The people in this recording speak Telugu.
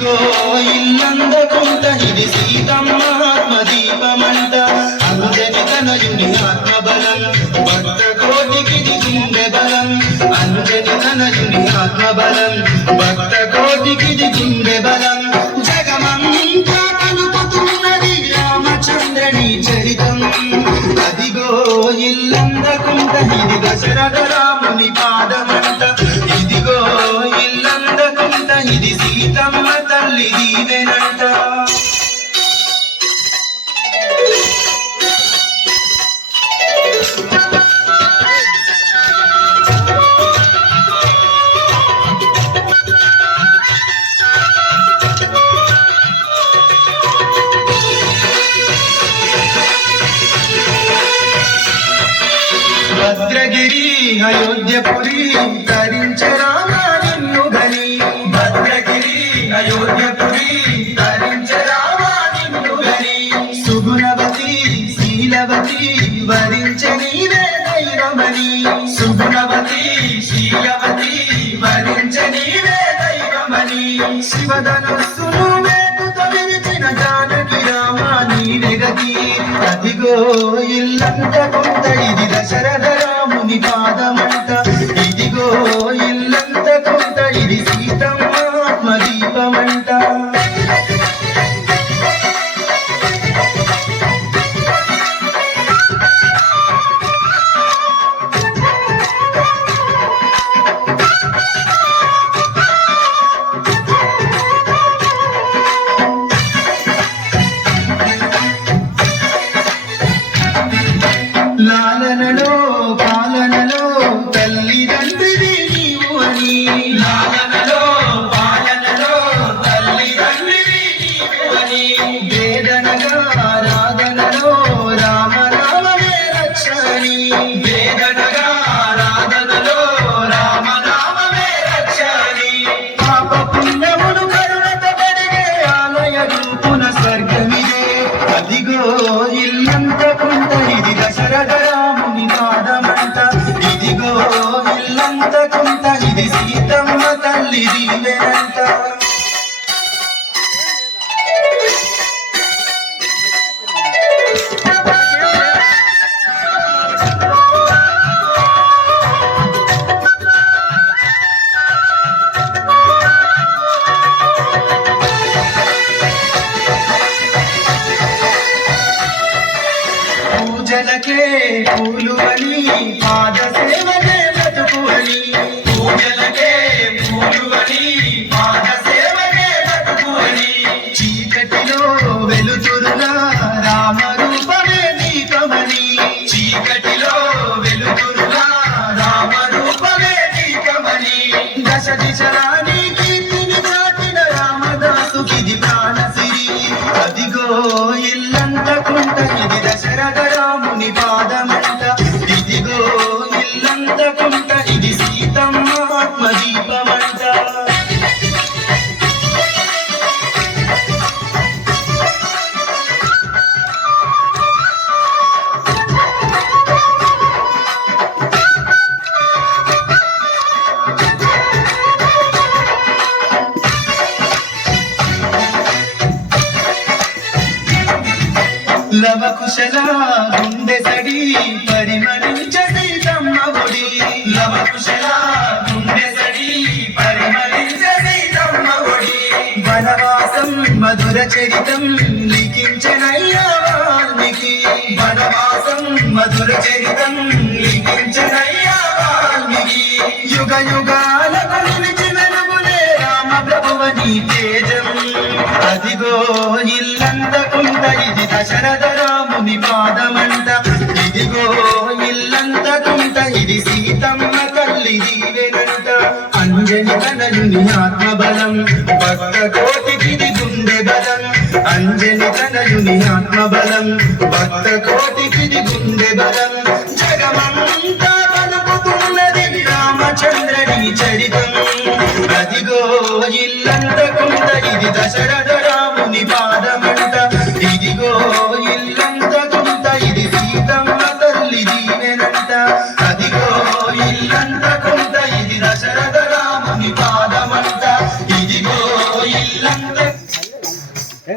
ఇదిగో ఇల్లందకుంట ఇది సీతమ్మ ఆత్మదీపమంట అంజని తనయుని ఆత్మబలం భక్త కోటికిది గుండె బలం అంజని తనయుని ఆత్మబలం భక్త కోటికిది గుండె బలం జగమంతా పలుకుతున్నది రామచంద్రని చరితం అదిగో ఇల్లందకుంట ఇది దశరథ రాముని పాదమంట ఇదిగో ఇల్లందకుంట ఇది సీతమ్మ తల్లి దీవెనంట భద్రగిరి అయోధ్యపురి ధరించరామా నిన్ను గని భద్రగిరి అయోధ్యపురి ధరించరామా నిన్ను గని సుగుణవతి శీలవతి వరించే నీవే దైవమని సుగుణవతి శీలవతి వరించే నీవే దైవమని శివధనుస్సును వేటుతో విరిచిన జానకి రామా నీవే గతి అదిగో ఇల్లంతకుంట ఇది దశరథ రాముని పాదమంట ఇదిగో ఇల్లంతకుంట ఇది సీతమ్మ ఆత్మదీపమంట లాలనలో పాలనలో తల్లిదండ్రివి నీవు అని లాలనలో పాలనలో తల్లిదండ్రివి నీవు అని వేదనగా రాధనలో రామ రామమే రక్షణి వేదనగా రాధనలో రామ రామమే రక్షణి పాప పుణ్యములు కరుణత కడిగే ఆలయ రూపున స్వర్గమిదే అదిగో ఇల్లంతకుంట ఇది దశరథ రాముని పాదమంట ఇదిగో ఇల్లంతకుంట ఇది సీతమ్మ తల్లి దీవెనంట పూజలకే పూలు అని పాద సేవకే బ్రతుకు అని పూజలకే పూలు అని పాద సేవకే బ్రతుకు అని చీకటిలో వెలుతురుగా రామ రూపమే దీపమని చీకటిలో వెలుతురుగా రామ రూపమే దీపమని దశ దిశరాని కీర్తిని చాటిన రామదాసుకిది ప్రాణసిరి అదిగో ఇల్లంతకుంట ఇది దశరథ రాముని పాదమంట ఇదిగో ఇల్లంతకుంట ఇది సీతమ్మ ఆత్మదీపమంట లవకుశల గుండె సడి పరిమళించ సీతమ్మ ఒడి లవకుశల గుండె సడి పరిమళించ సీతమ్మ ఒడి వనవాసం మధుర చరితం లిఖించనయ్యా వాల్మీకి వనవాసం మధుర చరితం లిఖించనయ్యా వాల్మీకి యుగ యుగాలకు నిలిచి వెలుగులే రామ ప్రభువని తేజం అదిగో ఇల్లంతకుంట ఇది దశరథ రాముని పాదమంట ఇదిగో ఇల్లంతకుంట ఇది సీతమ్మ తల్లి దీవెనంట అంజని తనయుని ఆత్మబలం భక్త కోటికిది గుండె బలం అంజని తనయుని ఆత్మబలం భక్త కోటికిది గుండె బలం జగమంతా పలుకుతున్నది రామచంద్రని చరితం అదిగో ఇల్లంతకుంట